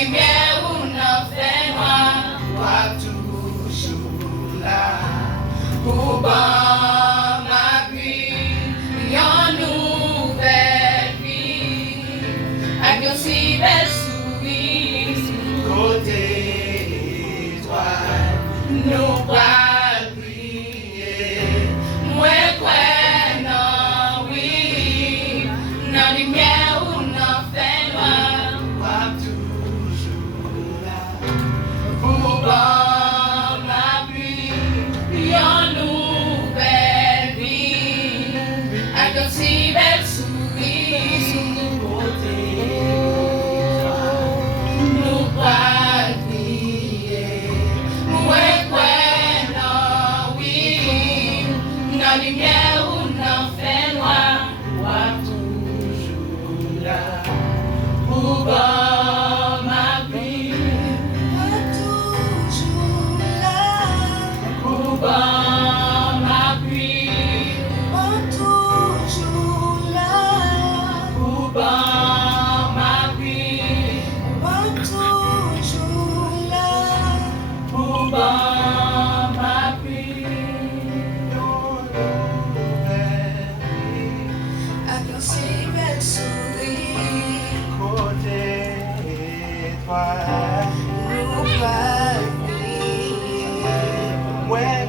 lumière ou n'a fait noir, toi toujours là. Pour bon m'appuie, une nouvelle vie, avec un si bel sourire, côté étoile, nous pas briller, moi quoi non oui, non lumière ou non fait noir, moi toujours là. Pour bon m'appuie, une nouvelle vie, avec un si bel sourire, côté étoile, nous pas briller, moi quoi non oui, non lumière ou non fait noir, moi toujours là. Pour bon m'appuie, toujours là. Pour bon m'appuie, toujours là. Pour bon m'appuie, toujours là. Pour bon m'appuie, avec un si bel sourire, côté étoile, nous pas briller. Ouais.